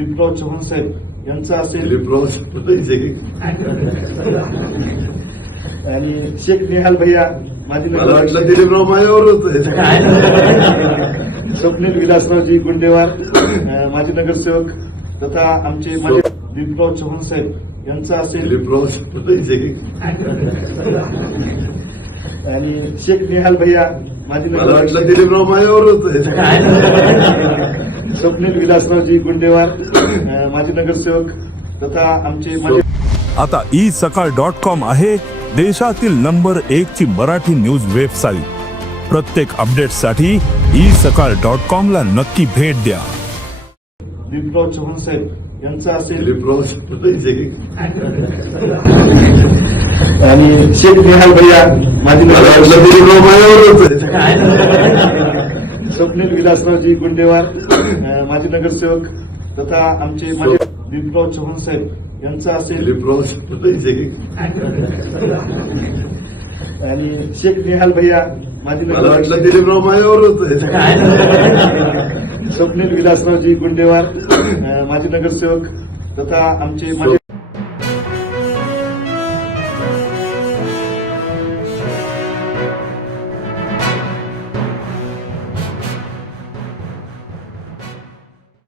दीपराव चव्हाण साहेब यांचा असेल. दिलीपराव पाहिजे आणि शेख निहाल भैया मला वाटलं दिलीपराव आहे. स्वप्नील विलासरावजी गुंडेवार माजी नगरसेवक तथा आमचे माजी दीपराव चव्हाण साहेब यांचा असेल. दिलीपराव आणि शेख निहाल भैया माजी मला वाटलं दिलीपराव माझ्यावरच आहे. स्वप्नील विलासरावजी गुंडेवार माजी नगरसेवक तथा आमचे आता ई सकाळ डॉट कॉम आहे देशातील नंबर एक ची मराठी न्यूज वेबसाईट. प्रत्येक अपडेटसाठी ई सकाळ डॉट कॉम ला नक्की भेट द्या. दीपराव चव्हाण साहेब यांचा असेल दिलीपराव आणि शेख निहाल भैया माजी स्वप्नील विलासरावजी गुंडेवार माजी नगरसेवक तथा आमचे माजी दीपराव चव्हाण साहेब यांचा असेल दिलीपराव आणि शेख निहाल भैया माजी नगर दिलीपराव माझ्यावरच आहे. स्वप्नील विलासरावजी गुंडेवार माजी नगरसेवक तथा आमचे माजी